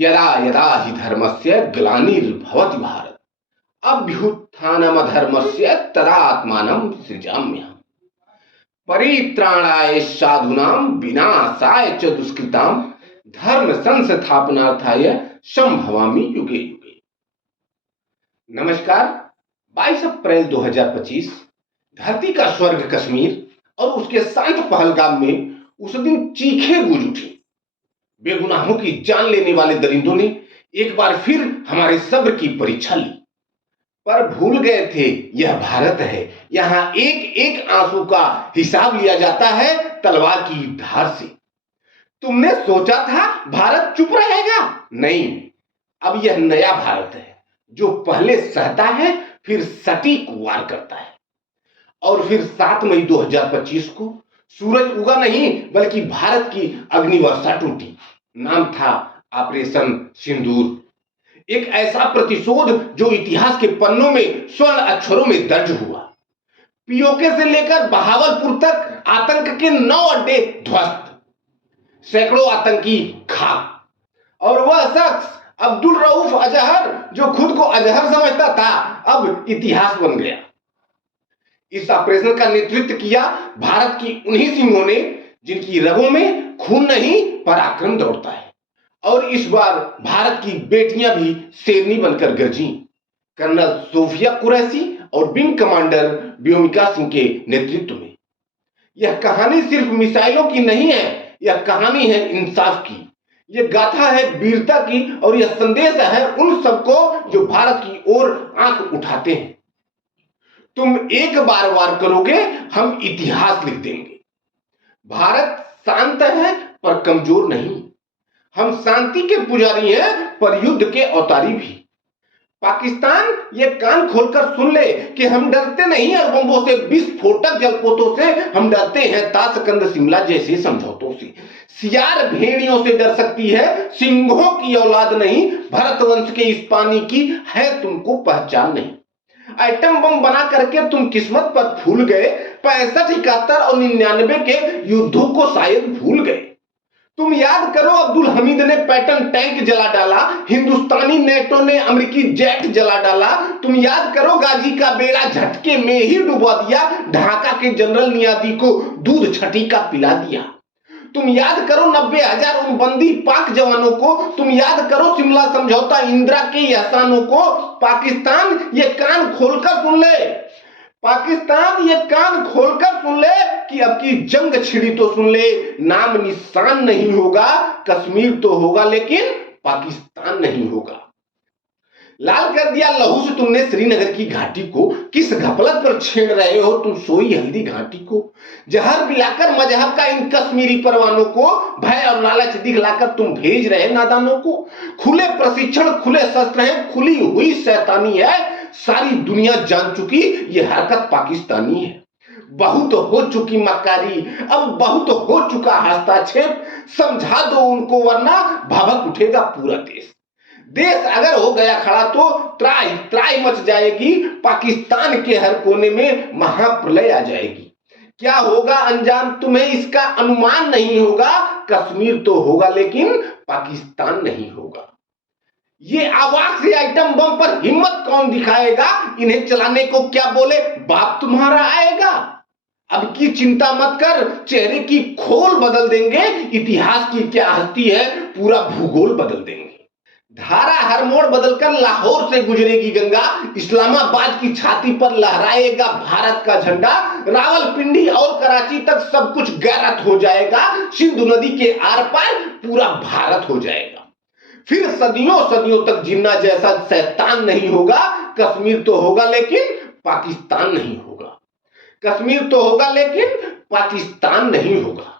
यदा यदा हि धर्मस्य ग्लानिर्भवति भारत अभ्युत्थानमधर्मस्य तदात्मानं सृजाम्यहम्। परित्राणाय साधूनां विनाशाय च दुष्कृतां धर्म संस्थापनार्थाय संभवामि युगे युगे। नमस्कार। 22 अप्रैल 2025 धरती का स्वर्ग कश्मीर और उसके शांत पहलगाम में उस दिन चीखें गूंज उठी। बेगुनाहों की जान लेने वाले दरिंदों ने एक बार फिर हमारे सब्र की परीक्षा ली, पर भूल गए थे यह भारत है। यहां एक एक आंसू का हिसाब लिया जाता है तलवार की धार से। तुमने सोचा था भारत चुप रहेगा? नहीं, अब यह नया भारत है जो पहले सहता है, फिर सटीक वार करता है। और फिर 7 मई 2025 को सूरज उगा नहीं, बल्कि भारत की अग्निवर्षा टूटी। नाम था ऑपरेशन सिंदूर। एक ऐसा प्रतिशोध जो इतिहास के पन्नों में स्वर्ण अक्षरों में दर्ज हुआ। पीओके से लेकर बहावलपुर तक आतंक के 9 अड्डे ध्वस्त, सैकड़ों आतंकी खाक, और वह शख्स अब्दुल रऊफ अजहर जो खुद को अजहर समझता था, अब इतिहास बन गया। इस ऑपरेशन का नेतृत्व किया भारत की उन्हीं सिंहों ने जिनकी रगों में खून नहीं पराक्रम दौड़ता है। और इस बार भारत की बेटियां भी शेरनी बनकर गरजी। कर्नल सोफिया कुरैशी और विंग कमांडर व्योमिका सिंह के नेतृत्व में। यह कहानी सिर्फ मिसाइलों की नहीं है, यह कहानी है इंसाफ की। यह गाथा है वीरता की, और यह संदेश है उन सबको जो भारत की ओर आंख उठाते हैं। तुम एक बार वार करोगे, हम इतिहास लिख देंगे। भारत शांत है पर कमजोर नहीं। हम शांति के पुजारी हैं पर युद्ध के अवतारी भी। पाकिस्तान ये कान खोलकर सुन ले कि हम डरते नहीं अरबों से, विस्फोटक जलपोतों से। हम डरते हैं ताशकंद शिमला जैसे समझौतों से। सियार भेड़ियों से डर सकती है, सिंहों की औलाद नहीं। भरत वंश के इस पानी की है तुमको पहचान नहीं। आइटम बम बना करके तुम किस्मत पर फूल गए। 65, 71 और 99 के युद्धों को शायद भूल गए। तुम याद करो, अब्दुल हमीद ने पैटर्न टैंक जला डाला, हिंदुस्तानी नेटो ने अमेरिकी जेट जला डाला। तुम याद करो, गाजी का बेड़ा झटके में ही डुबा दिया, ढाका के जनरल नियाजी को दूध छठी का पिला दिया। तुम याद करो 90,000 उन बंदी पाक जवानों को। तुम याद करो शिमला समझौता, इंदिरा के एहसानों को। पाकिस्तान ये कान खोलकर सुन ले, पाकिस्तान ये कान खोलकर सुन ले कि अब की जंग छिड़ी तो सुन ले। नाम निशान नहीं होगा, कश्मीर तो होगा लेकिन पाकिस्तान नहीं होगा। लाल कर दिया लहू से तुमने श्रीनगर की घाटी को। किस घपलत पर छेड़ रहे हो तुम सोई हल्दी घाटी को? जहर पिलाकर मजहब का इन कश्मीरी परवानों को, भय और लालच दिखलाकर तुम भेज रहे नादानों को। खुले प्रशिक्षण, खुले शस्त्र हैं, खुली हुई शैतानी है। सारी दुनिया जान चुकी ये हरकत पाकिस्तानी है। बहुत हो चुकी मक्कारी, अब बहुत हो चुका हस्तक्षेप। समझा दो उनको वरना भभक उठेगा पूरा देश। देश अगर हो गया खड़ा तो त्राई त्राई मच जाएगी। पाकिस्तान के हर कोने में महाप्रलय आ जाएगी। क्या होगा अंजाम तुम्हें इसका अनुमान नहीं होगा। कश्मीर तो होगा लेकिन पाकिस्तान नहीं होगा। ये आवाज से आइटम बम पर हिम्मत कौन दिखाएगा? इन्हें चलाने को क्या बोले बाप तुम्हारा आएगा। अब की चिंता मत कर, चेहरे की खोल बदल देंगे। इतिहास की क्या हस्ती है, पूरा भूगोल बदल देंगे। धारा हर मोड़ बदलकर लाहौर से गुजरेगी गंगा। इस्लामाबाद की छाती पर लहराएगा भारत का झंडा। रावलपिंडी और कराची तक सब कुछ गैरत हो जाएगा। सिंधु नदी के आर पार पूरा भारत हो जाएगा। फिर सदियों सदियों तक जिन्ना जैसा शैतान नहीं होगा। कश्मीर तो होगा लेकिन पाकिस्तान नहीं होगा। कश्मीर तो होगा लेकिन पाकिस्तान नहीं होगा।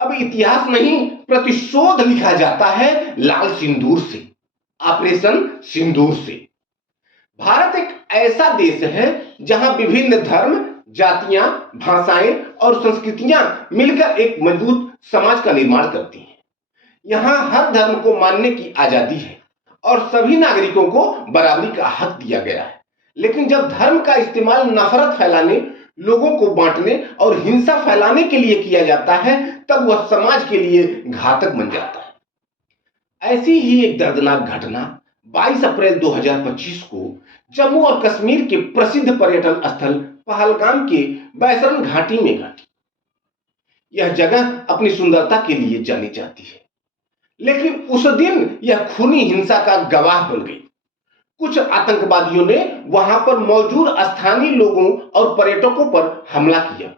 अब इतिहास नहीं, प्रतिशोध लिखा जाता है लाल सिंदूर से, ऑपरेशन सिंदूर से। भारत एक ऐसा देश है जहां विभिन्न धर्म, जातियां, भाषाएं और संस्कृतियां मिलकर एक मजबूत समाज का निर्माण करती हैं। यहां हर धर्म को मानने की आजादी है और सभी नागरिकों को बराबरी का हक दिया गया है। लेकिन जब धर्म का इस्तेमाल नफरत फैलाने, लोगों को बांटने और हिंसा फैलाने के लिए किया जाता है, तब वह समाज के लिए घातक बन जाता है। ऐसी ही एक दर्दनाक घटना 22 अप्रैल 2025 को जम्मू और कश्मीर के प्रसिद्ध पर्यटन स्थल पहलगाम के बैसरन घाटी में घटी। यह जगह अपनी सुंदरता के लिए जानी जाती है, लेकिन उस दिन यह खूनी हिंसा का गवाह बन गई। कुछ आतंकवादियों ने वहां पर मौजूद स्थानीय लोगों और पर्यटकों पर हमला किया।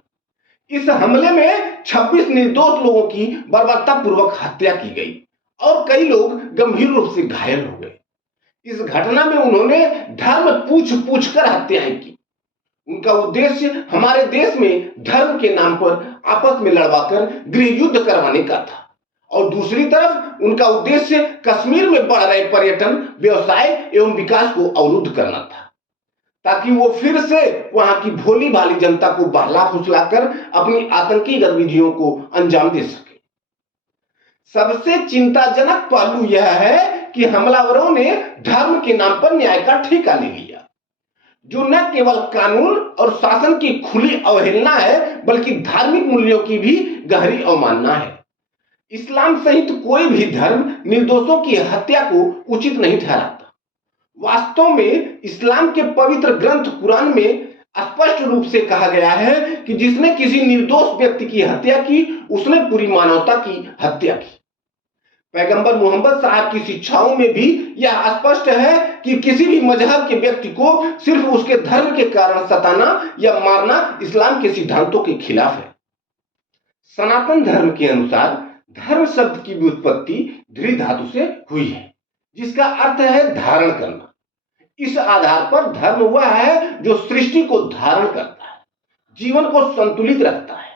इस हमले में 26 निर्दोष लोगों की बर्बरतापूर्वक हत्या की गई और कई लोग गंभीर रूप से घायल हो गए। इस घटना में उन्होंने धर्म पूछ पूछ कर हत्याएं की। उनका उद्देश्य हमारे देश में धर्म के नाम पर आपस में लड़वाकर गृह युद्ध करवाने का था और दूसरी तरफ उनका उद्देश्य कश्मीर में बढ़ रहे पर्यटन व्यवसाय एवं विकास को अवरुद्ध करना था, ताकि वो फिर से वहां की भोली भाली जनता को बहला फुसलाकर अपनी आतंकी गतिविधियों को अंजाम दे सके। सबसे चिंताजनक पहलू यह है कि हमलावरों ने धर्म के नाम पर न्याय का ठेका ले लिया, जो न केवल कानून और शासन की खुली अवहेलना है बल्कि धार्मिक मूल्यों की भी गहरी अवमानना है। इस्लाम सहित कोई भी धर्म निर्दोषों की हत्या को उचित नहीं ठहराता। वास्तव में इस्लाम के पवित्र ग्रंथ कुरान में स्पष्ट रूप से कहा गया है कि जिसने किसी निर्दोष व्यक्ति की हत्या की उसने पूरी मानवता की हत्या की। पैगंबर मोहम्मद साहब की शिक्षाओं में भी यह स्पष्ट है कि किसी भी मजहब के व्यक्ति को सिर्फ उसके धर्म के कारण सताना या मारना इस्लाम के सिद्धांतों के खिलाफ है। सनातन धर्म के अनुसार धर्म शब्द की व्युत्पत्ति धृ धातु से हुई है, जिसका अर्थ है धारण करना। इस आधार पर धर्म वह है जो सृष्टि को धारण करता है, जीवन को संतुलित रखता है।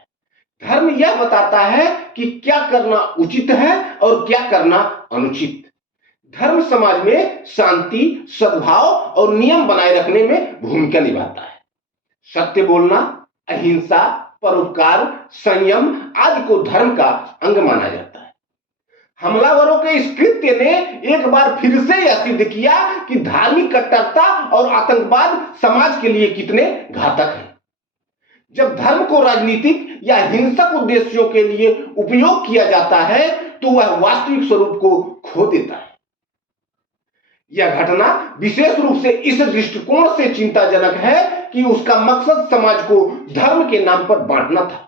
धर्म यह बताता है कि क्या करना उचित है और क्या करना अनुचित। धर्म समाज में शांति, सद्भाव और नियम बनाए रखने में भूमिका निभाता है। सत्य बोलना, अहिंसा, परोपकार, संयम आदि को धर्म का अंग माना जाता है। हमलावरों के इस कृत्य ने एक बार फिर से यह सिद्ध किया कि धार्मिक कट्टरता और आतंकवाद समाज के लिए कितने घातक हैं। जब धर्म को राजनीतिक या हिंसक उद्देश्यों के लिए उपयोग किया जाता है तो वह वास्तविक स्वरूप को खो देता है। यह घटना विशेष रूप से इस दृष्टिकोण से चिंताजनक है कि उसका मकसद समाज को धर्म के नाम पर बांटना था।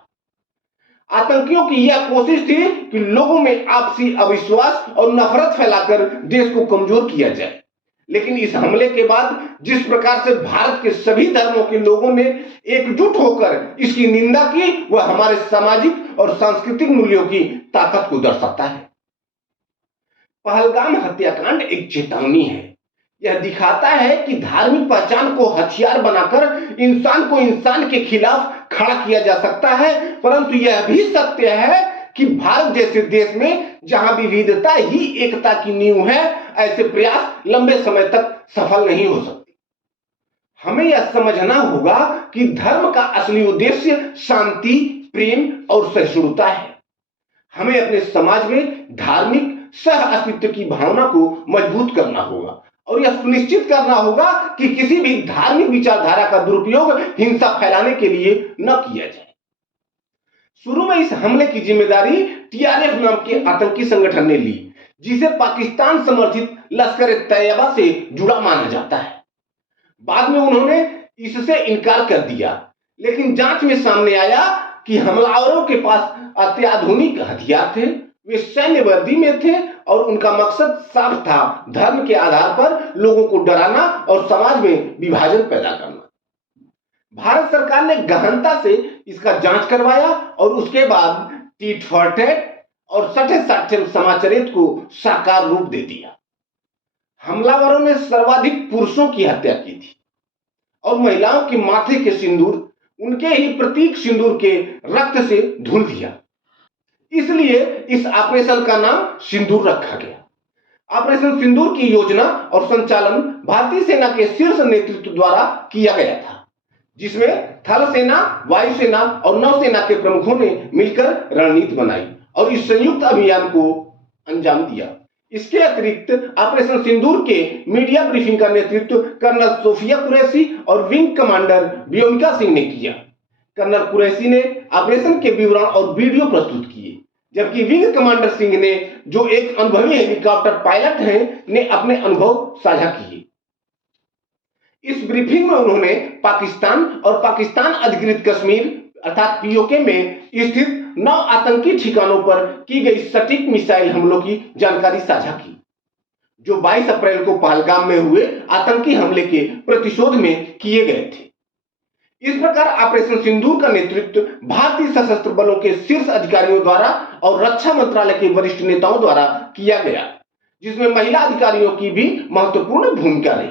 आतंकियों की यह कोशिश थी कि लोगों में आपसी अविश्वास और नफरत फैलाकर देश को कमजोर किया जाए। लेकिन इस हमले के बाद जिस प्रकार से भारत के सभी धर्मों के लोगों ने एकजुट होकर इसकी निंदा की, वह हमारे सामाजिक और सांस्कृतिक मूल्यों की ताकत को दर्शाता है। पहलगाम हत्याकांड एक चेतावनी है। यह दिखाता है कि धार्मिक पहचान को हथियार बनाकर इंसान को इंसान के खिलाफ खड़ा किया जा सकता है, परंतु यह भी सत्य है कि भारत जैसे देश में जहां विविधता ही एकता की नींव है, ऐसे प्रयास लंबे समय तक सफल नहीं हो सकते। हमें यह समझना होगा कि धर्म का असली उद्देश्य शांति, प्रेम और सहिष्णुता है। हमें अपने समाज में धार्मिक सह अस्तित्व की भावना को मजबूत करना होगा और यह सुनिश्चित करना होगा कि किसी भी धार्मिक विचारधारा का दुरुपयोग हिंसा फैलाने के लिए न किया जाए। शुरू में इस हमले की जिम्मेदारी टीआरएफ नाम के आतंकी संगठन ने ली, जिसे पाकिस्तान समर्थित लश्कर-ए-तैयबा से जुड़ा माना जाता है। बाद में उन्होंने इससे इनकार कर दिया, लेकिन जांच में सामने आया कि हमलावरों के पास अत्याधुनिक हथियार थे, वे सैन्य वर्दी में थे और उनका मकसद साफ था, धर्म के आधार पर लोगों को डराना और समाज में विभाजन पैदा करना। भारत सरकार ने गहनता से इसका जांच करवाया और उसके बाद टीट फॉर टैट और सठे साठे समाचरित को साकार रूप दे दिया। हमलावरों ने सर्वाधिक पुरुषों की हत्या की थी और महिलाओं के माथे के सिंदूर उनके ही प्रतीक सिंदूर के रक्त से धुल दिया। इसलिए इस ऑपरेशन का नाम सिंदूर रखा गया। ऑपरेशन सिंदूर की योजना और संचालन भारतीय सेना के शीर्ष नेतृत्व द्वारा किया गया था, जिसमें थल सेना, वायुसेना और नौसेना के प्रमुखों ने मिलकर रणनीति बनाई और इस संयुक्त अभियान को अंजाम दिया। इसके अतिरिक्त ऑपरेशन सिंदूर के मीडिया ब्रीफिंग का नेतृत्व कर्नल सोफिया कुरैशी और विंग कमांडर व्योमिका सिंह ने किया। कर्नल कुरैशी ने ऑपरेशन के विवरण और वीडियो प्रस्तुत किए, जबकि विंग कमांडर सिंह ने, जो एक अनुभवी हेलीकॉप्टर पायलट हैं, ने अपने अनुभव साझा किए। इस ब्रीफिंग में उन्होंने पाकिस्तान और पाकिस्तान अधिकृत कश्मीर अर्थात पीओके में स्थित 9 आतंकी ठिकानों पर की गई सटीक मिसाइल हमलों की जानकारी साझा की, जो 22 अप्रैल को पहलगाम में हुए आतंकी हमले के प्रतिशोध में किए गए थे। इस प्रकार ऑपरेशन सिंदूर का नेतृत्व भारतीय सशस्त्र बलों के शीर्ष अधिकारियों द्वारा और रक्षा मंत्रालय के वरिष्ठ नेताओं द्वारा किया गया, जिसमें महिला अधिकारियों की भी महत्वपूर्ण भूमिका रही।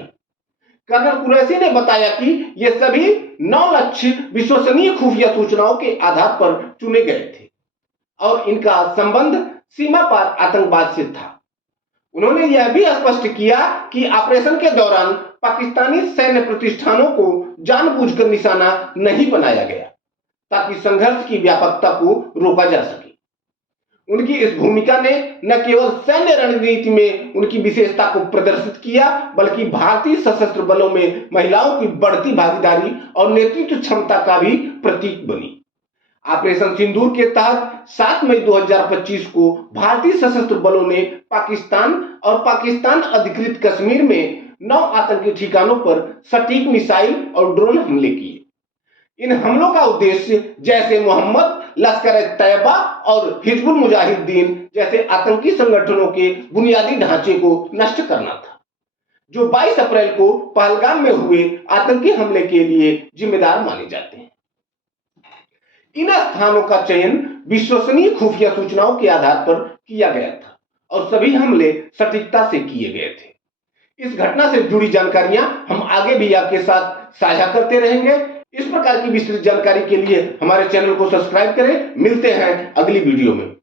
कर्नल कुरैशी ने बताया कि ये सभी 9 लक्ष्य विश्वसनीय खुफिया सूचनाओं के आधार पर चुने गए थे और इनका संबंध सीमा पार आतंकवाद से था। उन्होंने यह भी स्पष्ट किया कि ऑपरेशन के दौरान पाकिस्तानी सैन्य प्रतिष्ठानों को जानबूझकर निशाना नहीं बनाया गया ताकि संघर्ष की व्यापकता को रोका जा सके। उनकी इस भूमिका ने न केवल सैन्य रणनीति में उनकी विशेषता को प्रदर्शित किया, बल्कि भारतीय सशस्त्र बलों में महिलाओं की बढ़ती भागीदारी और नेतृत्व क्षमता का भी प्रतीक बनी। ऑपरेशन सिंदूर के तहत 7 मई 2025 को भारतीय सशस्त्र बलों ने पाकिस्तान और पाकिस्तान अधिकृत कश्मीर में 9 आतंकी ठिकानों पर सटीक मिसाइल और ड्रोन हमले किए। इन हमलों का उद्देश्य जैश ए मोहम्मद, लश्कर ए तैयबा और हिजबुल मुजाहिदीन जैसे आतंकी संगठनों के बुनियादी ढांचे को नष्ट करना था, जो 22 अप्रैल को पहलगाम में हुए आतंकी हमले के लिए जिम्मेदार माने जाते हैं। इन स्थानों का चयन विश्वसनीय खुफिया सूचनाओं के आधार पर किया गया था और सभी हमले सटीकता से किए गए थे। इस घटना से जुड़ी जानकारियां हम आगे भी आपके साथ साझा करते रहेंगे। इस प्रकार की विस्तृत जानकारी के लिए हमारे चैनल को सब्सक्राइब करें। मिलते हैं अगली वीडियो में।